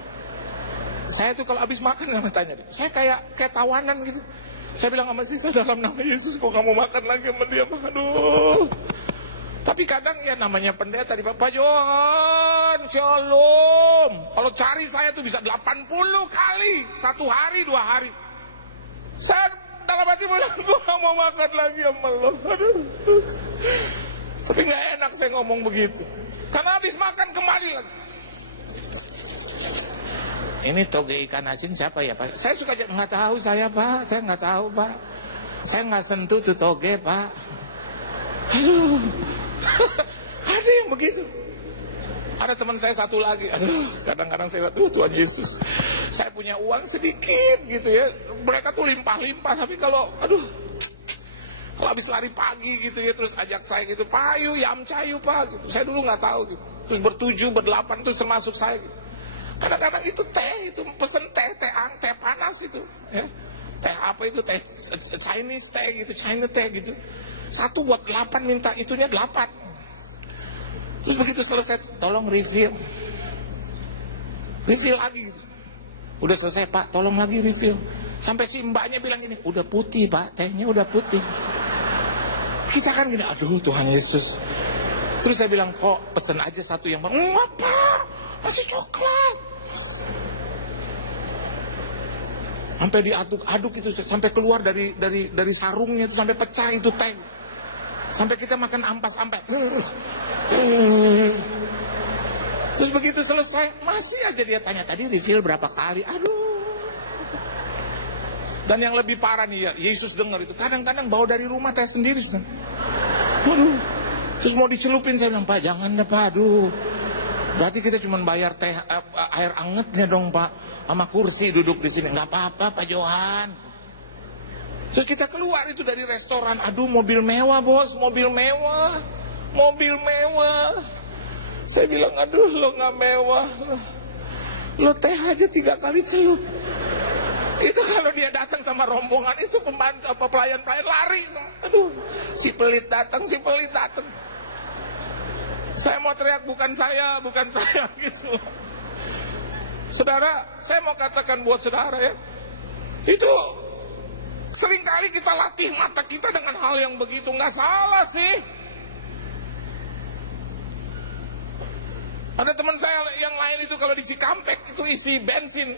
Saya tuh kalau habis makan nggak tanya deh. Saya kayak tawanan gitu. Saya bilang sama sisa, dalam nama Yesus kok kamu makan lagi sama dia, aduh. Tapi kadang ya namanya pendeta di Pak Johan, shalom. Kalau cari saya tuh bisa 80 kali, 1 hari 2 hari. Saya dalam hati bilang, gue gak mau makan lagi sama lo, aduh. Tapi nggak enak saya ngomong begitu. Karena habis makan kembali lagi. Ini toge ikan asin siapa ya Pak? Saya suka nggak tahu saya Pak. Saya nggak tahu Pak. Saya nggak sentuh tuh toge Pak. Aduh, ada yang begitu. Ada teman saya satu lagi. Aduh, kadang-kadang saya lihat, Tuhan Yesus, saya punya uang sedikit gitu ya. Mereka tuh limpah-limpah. Tapi kalau habis lari pagi gitu ya, terus ajak saya gitu, payu, yam cayu Pak. Gitu. Saya dulu nggak tahu gitu. Terus ber-7, ber-8 terus termasuk saya. Gitu. Kadang-kadang itu teh, itu pesen teh panas itu, ya. Teh apa itu, teh Chinese teh gitu, China teh gitu. 1 buat 8 minta itunya 8. Terus begitu selesai, tolong refill lagi gitu. Udah selesai Pak, tolong lagi refill. Sampai si mbaknya bilang gini, udah putih Pak, tehnya udah putih. Kita kan gini, aduh Tuhan Yesus. Terus saya bilang, kok pesen aja 1 yang baru. Enggak Pak, masih coklat. Sampai diaduk-aduk itu, sampai keluar dari sarungnya itu, sampai pecah itu teh. Sampai kita makan ampas-ampas. Terus begitu selesai, masih aja dia tanya, tadi refill berapa kali? Aduh. Dan yang lebih parah nih ya, Yesus dengar itu. Kadang-kadang bawa dari rumah teh sendiri. Waduh. Terus mau dicelupin, saya bilang, Pak jangan deh Pak, aduh. Berarti kita cuma bayar teh air angetnya dong Pak, sama kursi duduk di sini. Nggak apa-apa Pak Johan. Terus kita keluar itu dari restoran, aduh mobil mewah bos, mobil mewah. Saya bilang, aduh lo nggak mewah, lo teh aja 3 kali celup. Itu kalau dia datang sama rombongan itu pembantu apa pelayan lari. Aduh, si pelit datang. Saya mau teriak, bukan saya gitu. Saudara, saya mau katakan buat saudara ya, itu seringkali kita latih mata kita dengan hal yang begitu. Nggak salah sih. Ada teman saya yang lain itu kalau di Cikampek itu isi bensin,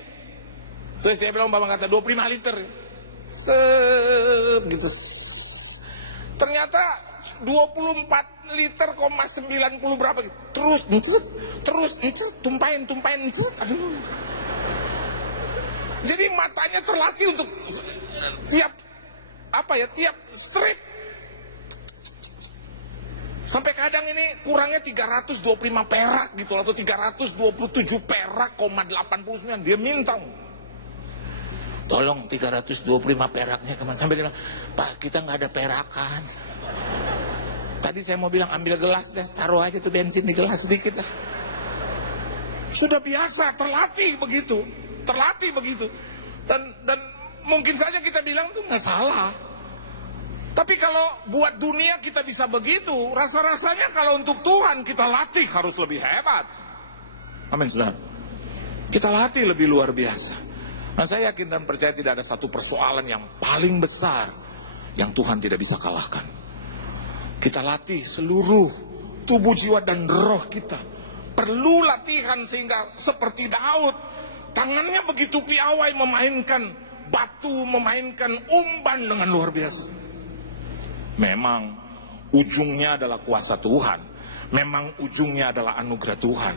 terus dia bilang, Bapak kata 25 liter gitu. Ternyata 24 liter, 90 berapa gitu. Terus tumpahin. Aduh. Jadi matanya terlatih untuk tiap strip. Sampai kadang ini kurangnya 325 perak gitu, atau 327 perak, 89. Dia minta, tolong 325 peraknya kemana. Sampai dia bilang, Pak, kita nggak ada perakan. Tadi saya mau bilang, ambil gelas deh, taruh aja tuh bensin di gelas sedikit lah. Sudah biasa, terlatih begitu. Dan mungkin saja kita bilang itu nggak salah. Tapi kalau buat dunia kita bisa begitu, rasa-rasanya kalau untuk Tuhan kita latih harus lebih hebat. Amin, saudara. Kita latih lebih luar biasa. Nah, saya yakin dan percaya tidak ada satu persoalan yang paling besar yang Tuhan tidak bisa kalahkan. Kita latih seluruh tubuh, jiwa, dan roh kita. Perlu latihan sehingga seperti Daud, tangannya begitu piawai memainkan batu, memainkan umban dengan luar biasa. Memang ujungnya adalah kuasa Tuhan. Memang ujungnya adalah anugerah Tuhan.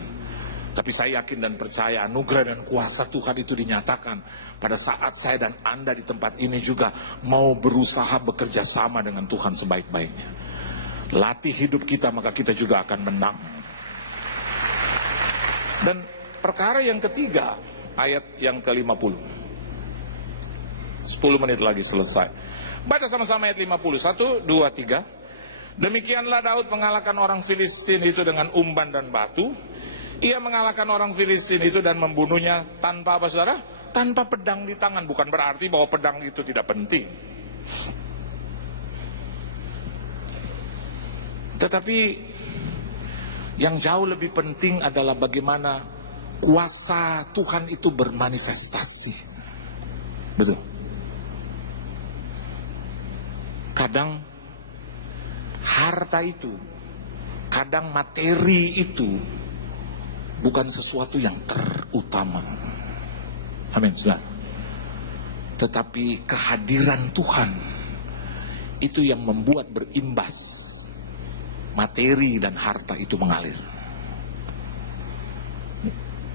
Tapi saya yakin dan percaya anugerah dan kuasa Tuhan itu dinyatakan pada saat saya dan Anda di tempat ini juga mau berusaha bekerja sama dengan Tuhan sebaik-baiknya. Latih hidup kita, maka kita juga akan menang. Dan perkara yang ketiga, ayat yang ke-50. 10 menit lagi selesai. Baca sama-sama ayat 50. 1, 2, 3. Demikianlah Daud mengalahkan orang Filistin itu dengan umban dan batu. Ia mengalahkan orang Filistin itu dan membunuhnya tanpa apa, saudara? Tanpa pedang di tangan. Bukan berarti bahwa pedang itu tidak penting. Tetapi yang jauh lebih penting adalah bagaimana kuasa Tuhan itu bermanifestasi. Betul. Kadang harta itu, kadang materi itu bukan sesuatu yang terutama. Amin, saudara. Tetapi kehadiran Tuhan itu yang membuat berimbas materi dan harta itu mengalir.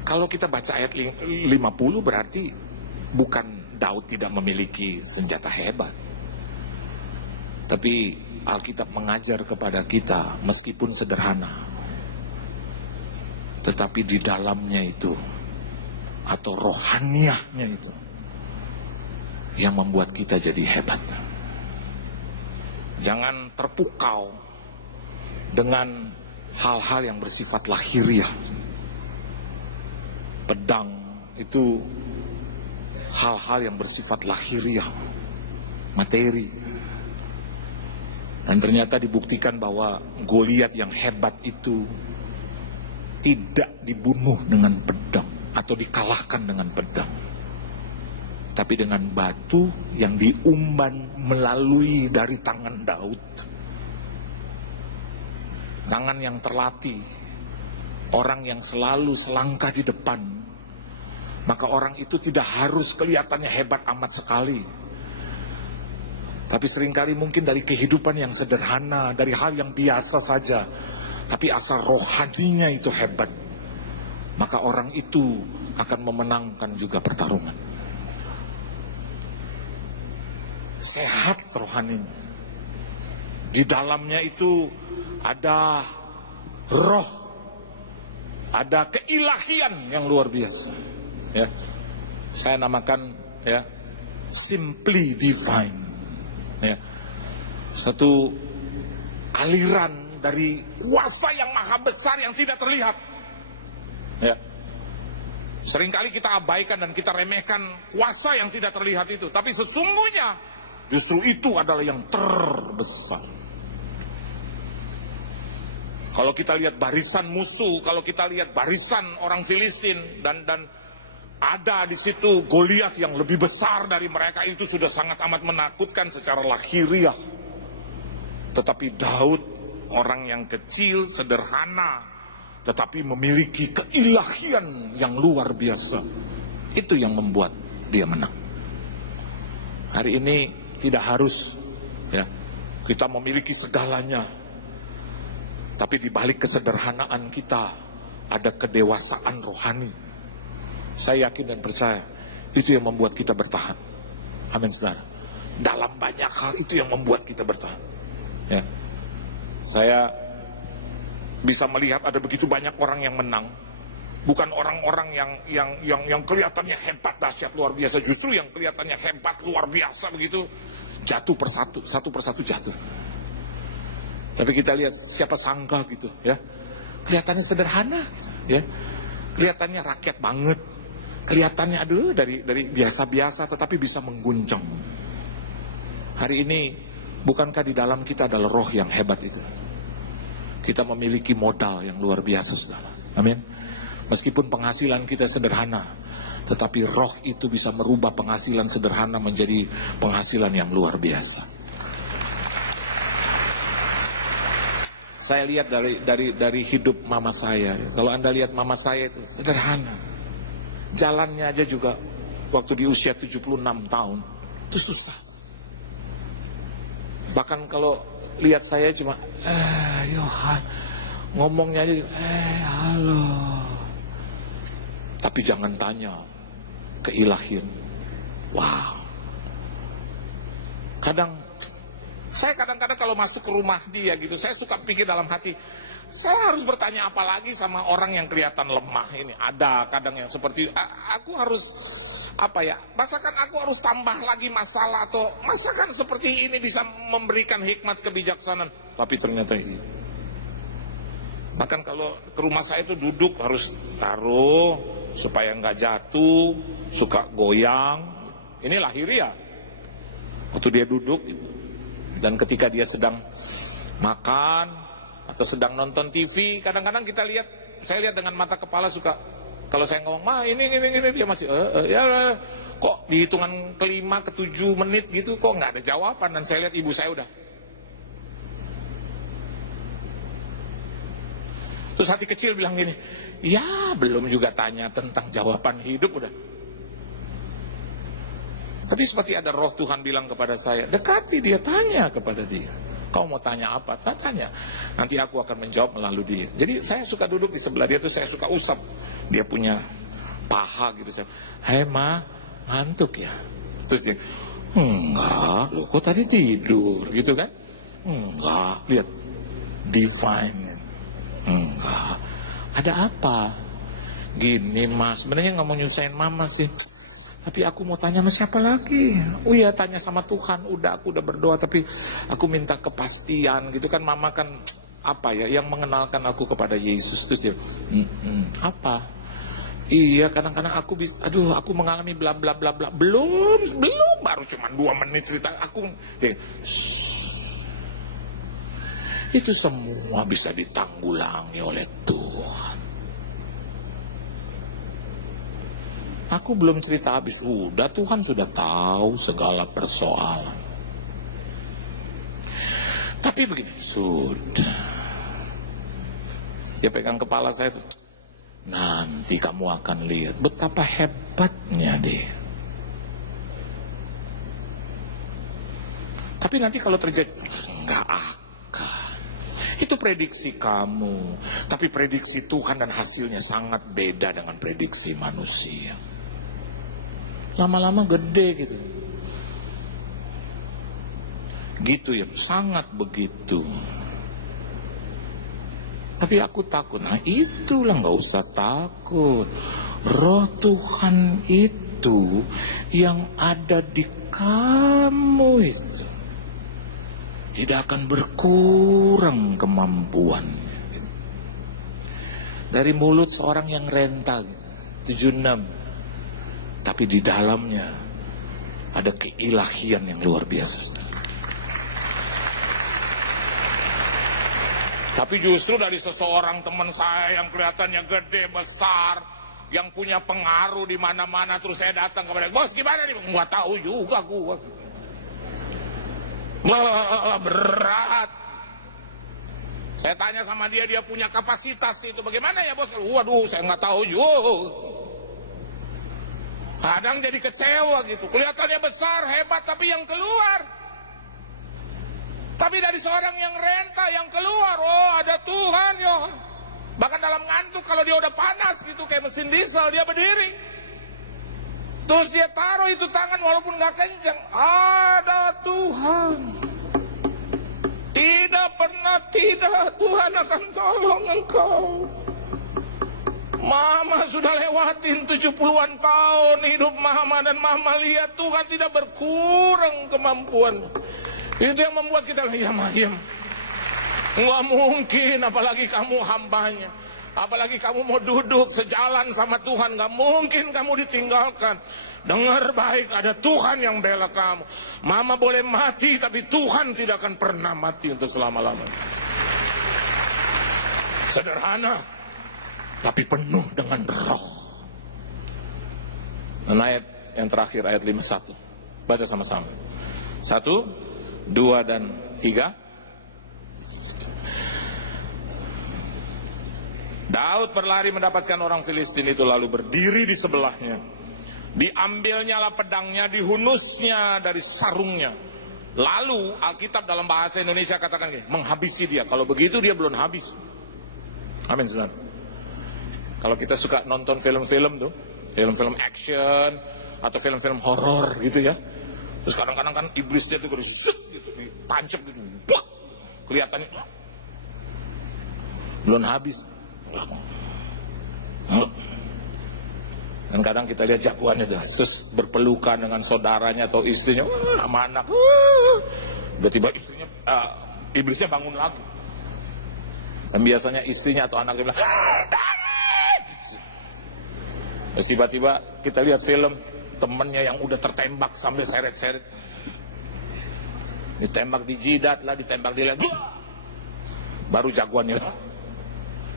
Kalau kita baca ayat 50 berarti bukan Daud tidak memiliki senjata hebat. Tapi Alkitab mengajar kepada kita, meskipun sederhana, tetapi di dalamnya itu, atau rohaniahnya itu, yang membuat kita jadi hebat. Jangan terpukau dengan hal-hal yang bersifat lahiriah. Pedang itu hal-hal yang bersifat lahiriah, materi. Dan ternyata dibuktikan bahwa Goliat yang hebat itu tidak dibunuh dengan pedang atau dikalahkan dengan pedang, tapi dengan batu yang diumban melalui dari tangan Daud. Tangan yang terlatih, orang yang selalu selangkah di depan. Maka orang itu tidak harus kelihatannya hebat amat sekali, tapi seringkali mungkin dari kehidupan yang sederhana, dari hal yang biasa saja, tapi asal rohaninya itu hebat, maka orang itu akan memenangkan juga pertarungan. Sehat rohaninya. Di dalamnya itu ada roh, ada keilahian yang luar biasa. Ya, saya namakan ya simply divine. Ya, satu aliran dari kuasa yang maha besar yang tidak terlihat. Ya, seringkali kita abaikan dan kita remehkan kuasa yang tidak terlihat itu, tapi sesungguhnya justru itu adalah yang terbesar. Kalau kita lihat barisan musuh, kalau kita lihat barisan orang Filistin dan ada di situ Goliat yang lebih besar dari mereka, itu sudah sangat amat menakutkan secara lahiriah. Tetapi Daud, orang yang kecil, sederhana, tetapi memiliki keilahian yang luar biasa. Itu yang membuat dia menang. Hari ini tidak harus ya kita memiliki segalanya, tapi di balik kesederhanaan kita ada kedewasaan rohani. Saya yakin dan percaya Itu yang membuat kita bertahan. Amin, saudara. Dalam banyak hal itu yang membuat kita bertahan. Ya. Saya bisa melihat ada begitu banyak orang yang menang. Bukan orang-orang yang kelihatannya hebat, dahsyat, luar biasa. Justru yang kelihatannya hebat, luar biasa begitu, jatuh persatu, satu persatu jatuh. Tapi kita lihat siapa sangka gitu, ya. Kelihatannya sederhana, ya. Kelihatannya rakyat banget. Kelihatannya dari biasa-biasa tetapi bisa mengguncang. Hari ini bukankah di dalam kita adalah roh yang hebat itu? Kita memiliki modal yang luar biasa, saudara. Amin. Meskipun penghasilan kita sederhana, tetapi roh itu bisa merubah penghasilan sederhana menjadi penghasilan yang luar biasa. Saya lihat dari hidup mama saya. Kalau Anda lihat mama saya itu sederhana. Jalannya aja juga waktu di usia 76 tahun itu susah. Bahkan kalau lihat saya cuma Yohan, ngomongnya aja halo. Tapi jangan tanya keilahian. Wow. Saya kadang-kadang kalau masuk ke rumah dia gitu, saya suka pikir dalam hati, saya harus bertanya apa lagi sama orang yang kelihatan lemah ini. Ada kadang yang seperti, aku harus, masakan aku harus tambah lagi masalah, atau masakan seperti ini bisa memberikan hikmat kebijaksanaan. Tapi ternyata ini. Bahkan kalau ke rumah saya itu duduk harus taruh, supaya nggak jatuh, suka goyang. Ini lahiriah. Waktu dia duduk, dan ketika dia sedang makan, atau sedang nonton TV, kadang-kadang saya lihat dengan mata kepala suka, kalau saya ngomong, ini, dia masih, kok di hitungan ke-5, ke-7 menit gitu, kok nggak ada jawaban, dan saya lihat ibu saya udah. Terus hati kecil bilang gini, ya belum juga tanya tentang jawaban hidup udah. Tapi seperti ada roh Tuhan bilang kepada saya, dekati dia, tanya kepada dia. Kau mau tanya apa? Tanya. Nanti aku akan menjawab melalui dia. Jadi saya suka duduk di sebelah dia tuh, saya suka usap. Dia punya paha gitu. Hai ma, ngantuk ya? Terus dia, enggak, loh kok tadi tidur gitu kan? Enggak, lihat. Divine. Enggak. Ada apa? Gini mas, sebenarnya gak mau nyusahin mama sih. Tapi aku mau tanya sama siapa lagi? Oh iya, tanya sama Tuhan. Aku udah berdoa, tapi aku minta kepastian gitu kan. Mama kan yang mengenalkan aku kepada Yesus. Terus dia, apa? Iya, kadang-kadang aku bisa, aku mengalami bla bla bla bla. Belum, baru cuma 2 menit cerita. Itu semua bisa ditanggulangi oleh Tuhan. Aku belum cerita habis, Tuhan sudah tahu segala persoalan. Tapi begini, sudah. Dia pegang kepala saya tuh. Nanti kamu akan lihat betapa hebatnya dia. Tapi nanti kalau terjadi, enggak akan. Itu prediksi kamu. Tapi prediksi Tuhan dan hasilnya sangat beda dengan prediksi manusia. Lama-lama gede gitu. Gitu ya, sangat begitu. Tapi aku takut. Nah itulah, gak usah takut. Roh Tuhan itu yang ada di kamu itu tidak akan berkurang kemampuannya. Dari mulut seorang yang renta 76, tapi di dalamnya ada keilahian yang luar biasa. Tapi justru dari seseorang teman saya yang kelihatannya gede, besar, yang punya pengaruh di mana-mana, terus saya datang kepada, bos gimana nih? Nggak tahu juga gua. Berat. Saya tanya sama dia punya kapasitas itu bagaimana ya bos? Waduh, saya nggak tahu juga. Kadang jadi kecewa gitu. Kelihatannya besar, hebat, tapi yang keluar. Tapi dari seorang yang renta, yang keluar, ada Tuhan ya. Bahkan dalam ngantuk, kalau dia udah panas gitu, kayak mesin diesel, dia berdiri. Terus dia taruh itu tangan walaupun gak kencang. Ada Tuhan. Tidak pernah tidak, Tuhan akan tolong engkau. Mama sudah lewatin 70-an tahun hidup Mama, dan Mama lihat Tuhan tidak berkurang kemampuan. Itu yang membuat kita diam. Nggak mungkin, apalagi kamu hambanya. Apalagi kamu mau duduk sejalan sama Tuhan, nggak mungkin kamu ditinggalkan. Dengar baik, ada Tuhan yang bela kamu. Mama boleh mati, tapi Tuhan tidak akan pernah mati untuk selama-lamanya. Sederhana, tapi penuh dengan roh. Dan ayat yang terakhir, ayat 51. Baca sama-sama. 1, 2, dan 3. Daud berlari mendapatkan orang Filistin itu, lalu berdiri di sebelahnya. Diambilnyalah pedangnya, dihunusnya dari sarungnya. Lalu Alkitab dalam bahasa Indonesia katakan gini, menghabisi dia. Kalau begitu dia belum habis. Amin, saudara. Kalau kita suka nonton film-film tuh, film-film action atau film-film horor gitu ya. Terus kadang-kadang kan iblisnya tuh gitu, ditancap gitu, buk, kelihatannya belum habis. Dan kadang kita lihat jagoannya tuh, terus berpelukan dengan saudaranya atau istrinya, sama anak. Tiba-tiba istrinya, iblisnya bangun lagi. Dan biasanya istrinya atau anaknya bilang, terus tiba-tiba kita lihat film temennya yang udah tertembak sambil seret-seret, ditembak di jidat lah, ditembak di leher, baru jagoannya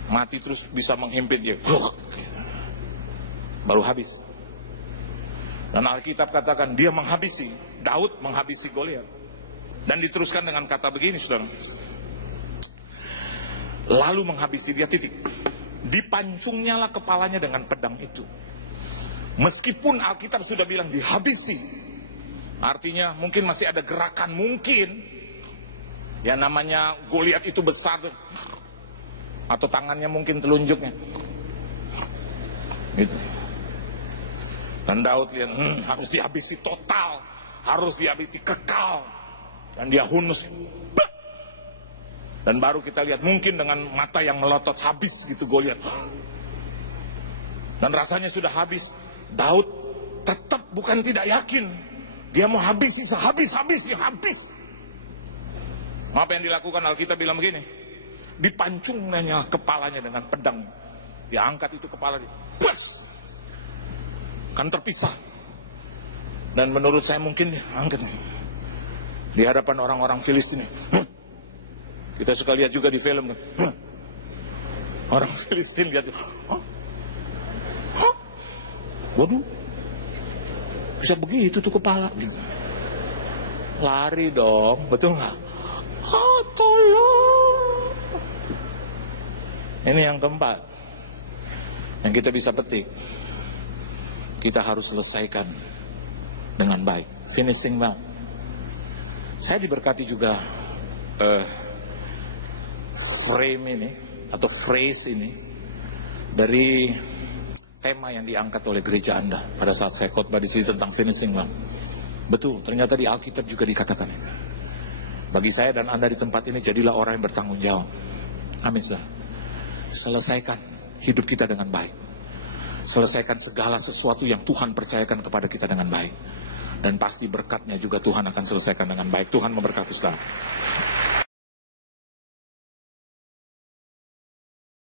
mati terus bisa menghimpit dia, baru habis. Dan Alkitab katakan dia menghabisi, Daud menghabisi Goliat. Dan diteruskan dengan kata begini, saudara, lalu menghabisi dia, titik. Dipancungnya lah kepalanya dengan pedang itu. Meskipun Alkitab sudah bilang dihabisi, artinya mungkin masih ada gerakan, mungkin ya, namanya Goliat itu besar, atau tangannya mungkin telunjuknya gitu. Dan Daud lihat, harus dihabisi total, harus dihabisi kekal, dan dia hunus. Dan baru kita lihat mungkin dengan mata yang melotot, habis gitu Goliat. Dan rasanya sudah habis. Daud tetap bukan tidak yakin, dia mau habisi sehabis-habisnya, habis. Apa yang dilakukan? Alkitab bilang begini, dipancungnya kepalanya dengan pedang. Dia angkat itu kepala dia, bus, kan terpisah. Dan menurut saya mungkin dia angkat di hadapan orang-orang Filistin. Kita suka lihat juga di film kan, orang Filistin lihat, waduh, bisa begitu tuh kepala gitu. Lari dong, betul nggak? Tolong. Ini yang keempat yang kita bisa petik, kita harus selesaikan dengan baik, finishing well. Saya diberkati juga frame ini atau phrase ini dari tema yang diangkat oleh gereja Anda pada saat saya khotbah di sini tentang finishing well. Betul, ternyata di Alkitab juga dikatakan ini. Bagi saya dan Anda di tempat ini, jadilah orang yang bertanggung jawab. Amin, saudara. Selesaikan hidup kita dengan baik. Selesaikan segala sesuatu yang Tuhan percayakan kepada kita dengan baik. Dan pasti berkatnya juga Tuhan akan selesaikan dengan baik. Tuhan memberkati saudara.